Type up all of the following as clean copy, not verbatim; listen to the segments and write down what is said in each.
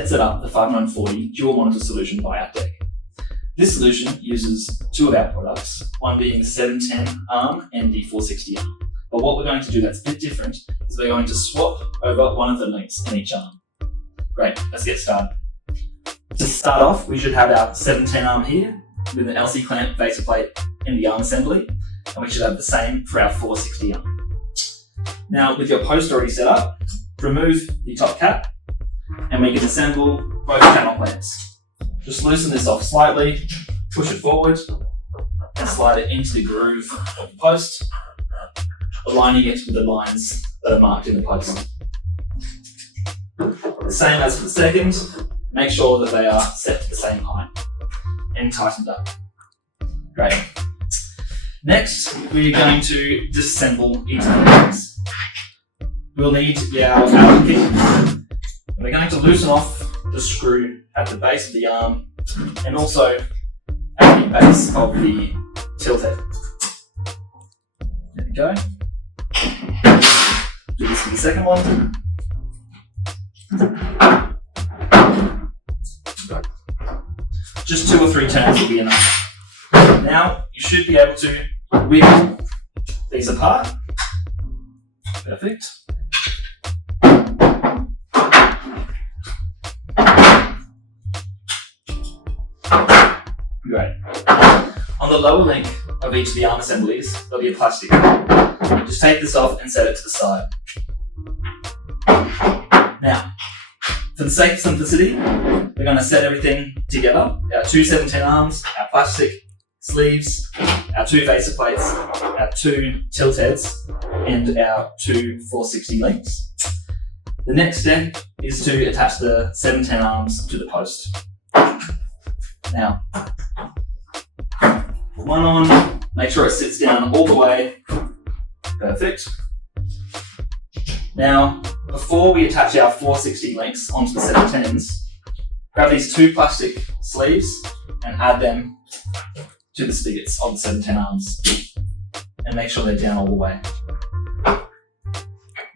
let's set up the 5940 dual monitor solution by Atdec. This solution uses two of our products, one being the 710 arm and the 460 arm. But what we're going to do that's a bit different is we're going to swap over one of the links in each arm. Great, let's get started. To start off, we should have our 710 arm here with an LC clamp facer plate in the arm assembly, and we should have the same for our 460 arm. Now, with your post already set up, remove the top cap and we can assemble both channel clamps. Just loosen this off slightly, push it forward, and slide it into the groove of the post, aligning it with the lines that are marked in the post. The same as for the second, make sure that they are set to the same height and tightened up. Great. Next, we're going to disassemble each of the links. We'll need our Allen key. We're going to loosen off the screw at the base of the arm and also at the base of the tilt head. There we go. Do this for the second one. Just 2 or 3 turns will be enough. Now you should be able to wiggle these apart. Perfect. Great. On the lower link of each of the arm assemblies, there'll be a plastic. Just take this off and set it to the side. Now, for the sake of simplicity, we're going to set everything together. Our 2 710 arms, our plastic sleeves, our 2 facer plates, our 2 tilt heads, and our 2 460 links. The next step is to attach the 710 arms to the post. Now, put one on, make sure it sits down all the way. Perfect. Now, before we attach our 460 links onto the 710s, grab these 2 plastic sleeves and add them to the spigots of the 710 arms and make sure they're down all the way.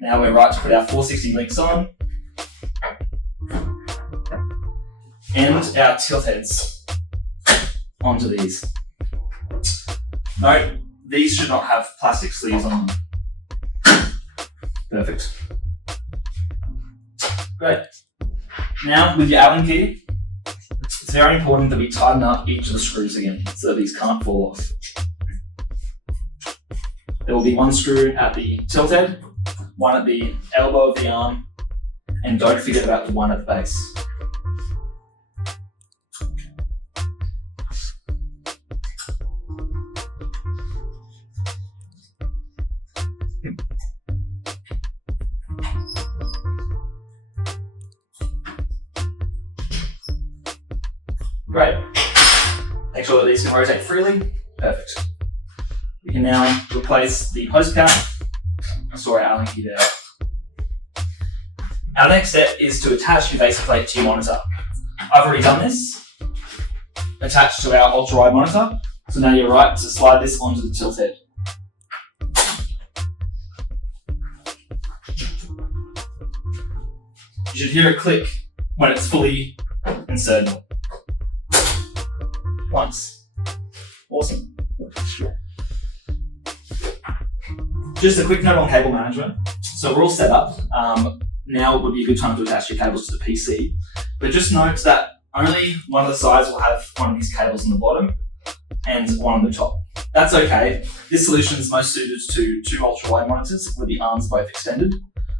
Now we're right to put our 460 links on and our tilt heads onto these. Note, these should not have plastic sleeves on them. Perfect. Great. Now with your Allen key, it's very important that we tighten up each of the screws again so that these can't fall off. There will be 1 screw at the tilt head, 1 at the elbow of the arm, and don't forget about the 1 at the base. Great. Make sure that these can rotate freely. Perfect. We can now replace the post cap and store our Allen key there. Our next step is to attach your facer plate to your monitor. I've already done this. Attached to our ultra-wide monitor. So now you're right to slide this onto the tilt head. You should hear it click when it's fully inserted. Once. Awesome. Just a quick note on cable management. So we're all set up. Now would be a good time to attach your cables to the PC. But just note that only one of the sides will have one of these cables on the bottom and one on the top. That's okay. This solution is most suited to 2 ultra-wide monitors with the arms both extended.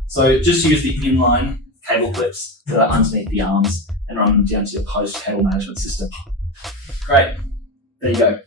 So just use the inline cable clips that are underneath the arms and run them down to your post cable management system. Great. There you go.